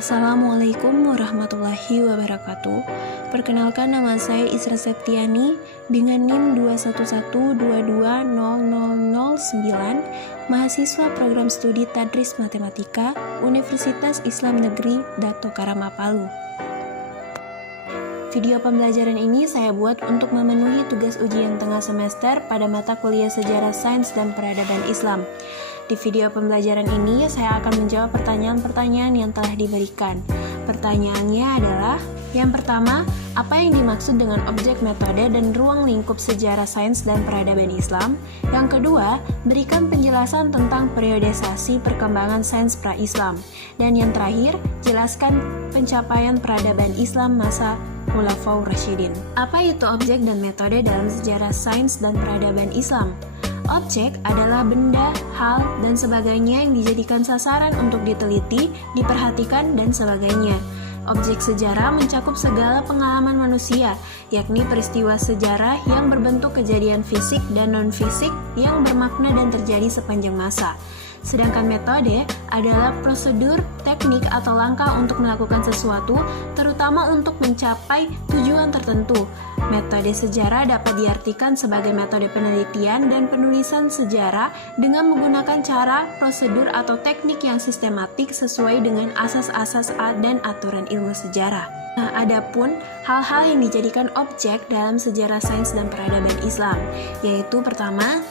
Assalamualaikum warahmatullahi wabarakatuh. Perkenalkan, nama saya Isra Septiani dengan NIM 211222009, mahasiswa program studi Tadris Matematika Universitas Islam Negeri Dato Karama Palu. Video pembelajaran ini saya buat untuk memenuhi tugas ujian tengah semester pada mata kuliah Sejarah Sains dan Peradaban Islam. Di video pembelajaran ini, saya akan menjawab pertanyaan-pertanyaan yang telah diberikan. Pertanyaannya adalah, yang pertama, apa yang dimaksud dengan objek, metode, dan ruang lingkup sejarah sains dan peradaban Islam? Yang kedua, berikan penjelasan tentang periodisasi perkembangan sains pra-Islam. Dan yang terakhir, jelaskan pencapaian peradaban Islam masa Khulafaur Rasyidin. Apa itu objek dan metode dalam sejarah sains dan peradaban Islam? Objek adalah benda, hal, dan sebagainya yang dijadikan sasaran untuk diteliti, diperhatikan, dan sebagainya. Objek sejarah mencakup segala pengalaman manusia, yakni peristiwa sejarah yang berbentuk kejadian fisik dan non-fisik yang bermakna dan terjadi sepanjang masa. Sedangkan metode adalah prosedur, teknik, atau langkah untuk melakukan sesuatu, terutama untuk mencapai tujuan tertentu. Metode sejarah dapat diartikan sebagai metode penelitian dan penulisan sejarah dengan menggunakan cara, prosedur, atau teknik yang sistematik sesuai dengan asas-asas dan aturan ilmu sejarah. Nah, adapun hal-hal yang dijadikan objek dalam sejarah sains dan peradaban Islam, yaitu pertama,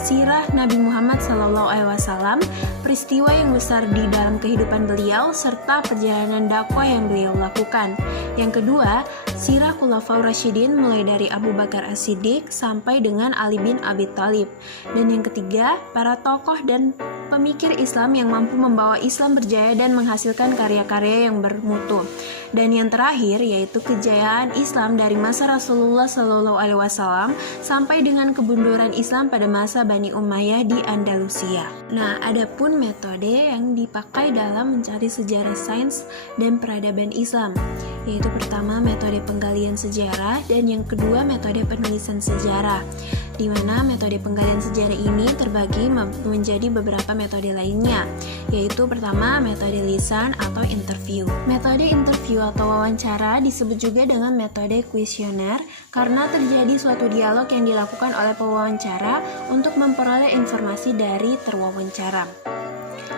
sirah Nabi Muhammad SAW, peristiwa yang besar di dalam kehidupan beliau, serta perjalanan dakwah yang beliau lakukan. Yang kedua, sirah Khulafaur Rasyidin mulai dari Abu Bakar As-Siddiq sampai dengan Ali bin Abi Thalib. Dan yang ketiga, para tokoh dan pemikir Islam yang mampu membawa Islam berjaya dan menghasilkan karya-karya yang bermutu. Dan yang terakhir yaitu kejayaan Islam dari masa Rasulullah SAW sampai dengan kemunduran Islam pada masa Bani Umayyah di Andalusia. Nah, adapun metode yang dipakai dalam mencari sejarah sains dan peradaban Islam, yaitu pertama metode penggalian sejarah dan yang kedua metode penulisan sejarah, di mana metode penggalian sejarah ini terbagi menjadi beberapa metode lainnya, yaitu pertama metode lisan atau interview. Metode interview atau wawancara disebut juga dengan metode kuesioner karena terjadi suatu dialog yang dilakukan oleh pewawancara untuk memperoleh informasi dari terwawancara.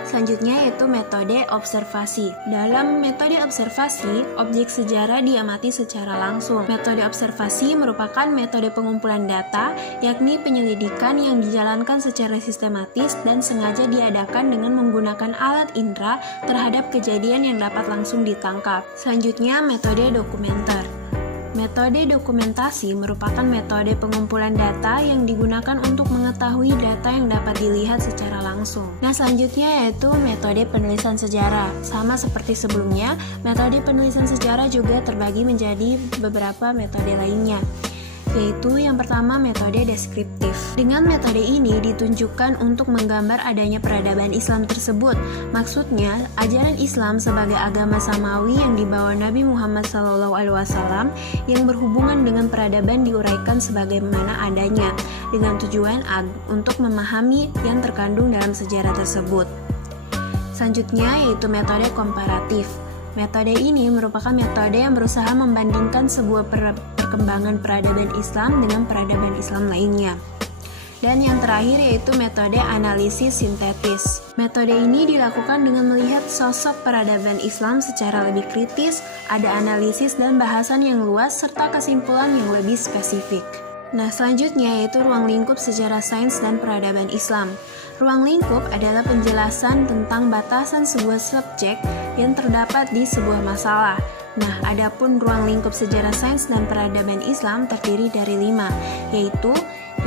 Selanjutnya yaitu metode observasi. Dalam metode observasi, objek sejarah diamati secara langsung. Metode observasi merupakan metode pengumpulan data, yakni penyelidikan yang dijalankan secara sistematis dan sengaja diadakan dengan menggunakan alat indera terhadap kejadian yang dapat langsung ditangkap. Selanjutnya, metode dokumenter. Metode dokumentasi merupakan metode pengumpulan data yang digunakan untuk mengetahui data yang dapat dilihat secara langsung. Nah, selanjutnya yaitu metode penulisan sejarah. Sama seperti sebelumnya, metode penulisan sejarah juga terbagi menjadi beberapa metode lainnya, yaitu yang pertama metode deskriptif. Dengan metode ini ditunjukkan untuk menggambar adanya peradaban Islam tersebut. Maksudnya, ajaran Islam sebagai agama samawi yang dibawa Nabi Muhammad SAW yang berhubungan dengan peradaban diuraikan sebagaimana adanya, dengan tujuan untuk memahami yang terkandung dalam sejarah tersebut. Selanjutnya yaitu metode komparatif. Metode ini merupakan metode yang berusaha membandingkan sebuah perkembangan peradaban Islam dengan peradaban Islam lainnya. Dan yang terakhir yaitu metode analisis sintetis. Metode ini dilakukan dengan melihat sosok peradaban Islam secara lebih kritis, ada analisis dan bahasan yang luas, serta kesimpulan yang lebih spesifik. Nah, selanjutnya yaitu ruang lingkup sejarah sains dan peradaban Islam. Ruang lingkup adalah penjelasan tentang batasan sebuah subjek yang terdapat di sebuah masalah. Nah, adapun ruang lingkup sejarah sains dan peradaban Islam terdiri dari 5, yaitu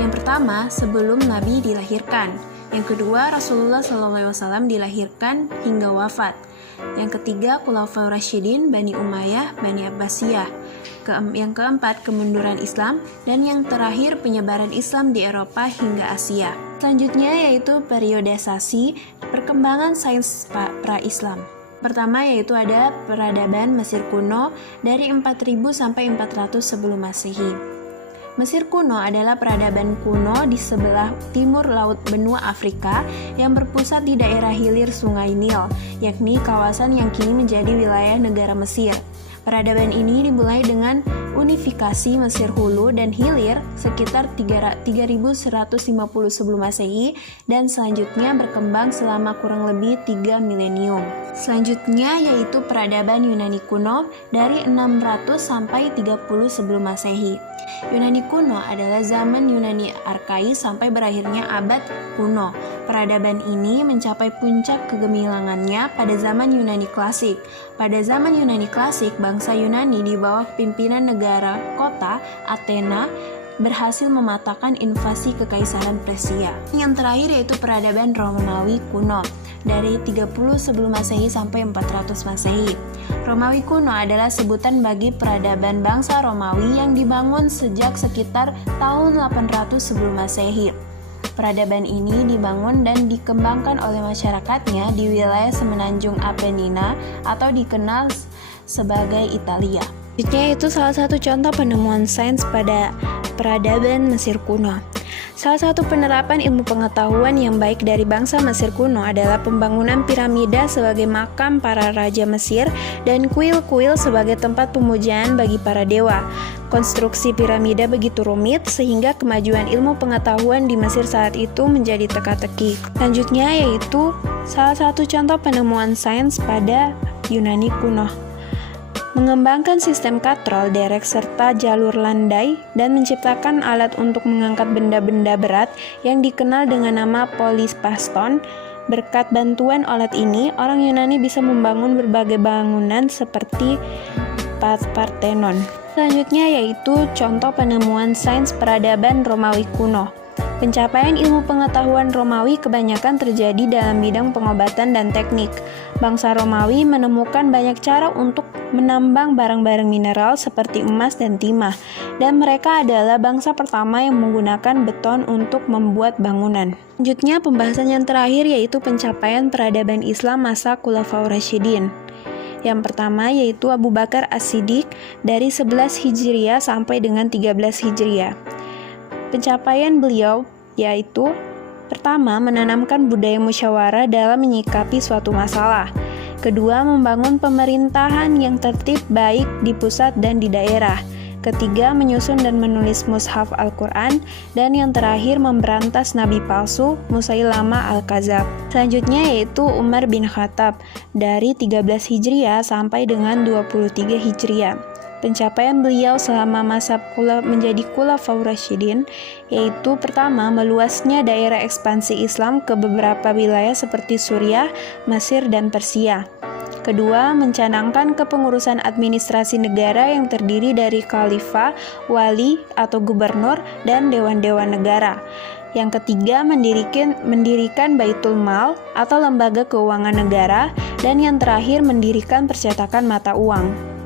yang pertama, sebelum Nabi dilahirkan. Yang kedua, Rasulullah SAW dilahirkan hingga wafat. Yang ketiga, Khulafaur Rasyidin, Bani Umayyah, Bani Abbasiyah. Yang keempat, kemunduran Islam. Dan yang terakhir, penyebaran Islam di Eropa hingga Asia. Selanjutnya yaitu periodisasi perkembangan sains pra-Islam. Pertama yaitu ada peradaban Mesir kuno dari 4000 sampai 400 sebelum Masehi. Mesir kuno adalah peradaban kuno di sebelah timur laut benua Afrika yang berpusat di daerah hilir Sungai Nil, yakni kawasan yang kini menjadi wilayah negara Mesir. Peradaban ini dimulai dengan unifikasi Mesir Hulu dan Hilir sekitar 3150 sebelum Masehi dan selanjutnya berkembang selama kurang lebih 3 milenium. Selanjutnya yaitu peradaban Yunani kuno dari 600 sampai 30 sebelum Masehi. Yunani kuno adalah zaman Yunani Arkais sampai berakhirnya abad kuno. Peradaban ini mencapai puncak kegemilangannya pada zaman Yunani klasik. Pada zaman Yunani klasik, bangsa Yunani di bawah pimpinan negara kota Athena berhasil mematahkan invasi kekaisaran Persia. Yang terakhir yaitu peradaban Romawi kuno dari 30 sebelum Masehi sampai 400 Masehi. Romawi kuno adalah sebutan bagi peradaban bangsa Romawi yang dibangun sejak sekitar tahun 800 sebelum Masehi. Peradaban ini dibangun dan dikembangkan oleh masyarakatnya di wilayah semenanjung Apennina atau dikenal sebagai Italia. Selanjutnya itu salah satu contoh penemuan sains pada peradaban Mesir kuno. Salah satu penerapan ilmu pengetahuan yang baik dari bangsa Mesir kuno adalah pembangunan piramida sebagai makam para raja Mesir dan kuil-kuil sebagai tempat pemujaan bagi para dewa. Konstruksi piramida begitu rumit sehingga kemajuan ilmu pengetahuan di Mesir saat itu menjadi teka-teki. Selanjutnya yaitu salah satu contoh penemuan sains pada Yunani kuno. Mengembangkan sistem katrol, derek, serta jalur landai, dan menciptakan alat untuk mengangkat benda-benda berat yang dikenal dengan nama polispaston. Berkat bantuan alat ini, orang Yunani bisa membangun berbagai bangunan seperti Parthenon. Selanjutnya yaitu contoh penemuan sains peradaban Romawi kuno. Pencapaian ilmu pengetahuan Romawi kebanyakan terjadi dalam bidang pengobatan dan teknik. Bangsa Romawi menemukan banyak cara untuk menambang barang-barang mineral seperti emas dan timah, dan mereka adalah bangsa pertama yang menggunakan beton untuk membuat bangunan. Selanjutnya, pembahasan yang terakhir yaitu pencapaian peradaban Islam masa Khulafaur Rasyidin. Yang pertama yaitu Abu Bakar As-Siddiq dari 11 Hijriah sampai dengan 13 Hijriah. Pencapaian beliau yaitu pertama, menanamkan budaya musyawarah dalam menyikapi suatu masalah. Kedua, membangun pemerintahan yang tertib baik di pusat dan di daerah. Ketiga, menyusun dan menulis mushaf Al-Quran. Dan yang terakhir, memberantas nabi palsu Musailama Al-Kadzab. Selanjutnya yaitu Umar bin Khattab dari 13 Hijriah sampai dengan 23 Hijriah. Pencapaian beliau selama masa menjadi Khulafaur Rasyidin yaitu pertama, meluasnya daerah ekspansi Islam ke beberapa wilayah seperti Suriah, Mesir, dan Persia. Kedua, mencanangkan kepengurusan administrasi negara yang terdiri dari khalifah, wali atau gubernur, dan dewan-dewan negara. Yang ketiga, mendirikan Baitul Mal atau lembaga keuangan negara, dan yang terakhir mendirikan percetakan mata uang.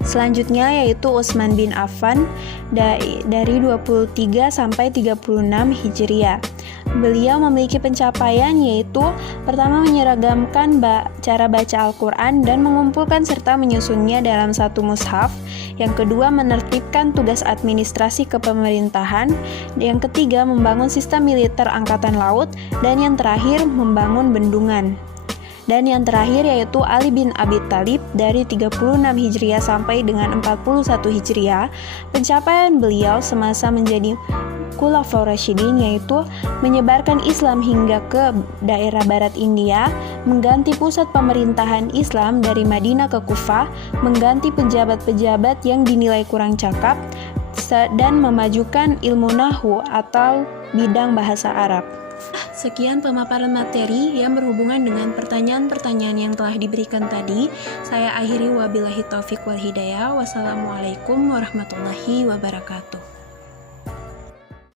Selanjutnya yaitu Utsman bin Affan dari 23 sampai 36 Hijriah. Beliau memiliki pencapaian yaitu pertama, menyeragamkan cara baca Al-Quran dan mengumpulkan serta menyusunnya dalam satu mushaf. Yang kedua, menertibkan tugas administrasi kepemerintahan. Yang ketiga, membangun sistem militer angkatan laut. Dan yang terakhir, membangun bendungan. Dan yang terakhir yaitu Ali bin Abi Thalib dari 36 Hijriah sampai dengan 41 Hijriah. Pencapaian beliau semasa menjadi Khulafaur Rasyidin yaitu menyebarkan Islam hingga ke daerah barat India, mengganti pusat pemerintahan Islam dari Madinah ke Kufah, mengganti pejabat-pejabat yang dinilai kurang cakap, dan memajukan ilmu nahwu atau bidang bahasa Arab. Sekian pemaparan materi yang berhubungan dengan pertanyaan-pertanyaan yang telah diberikan tadi. Saya akhiri wabillahi taufik wal hidayah. Wassalamualaikum warahmatullahi wabarakatuh.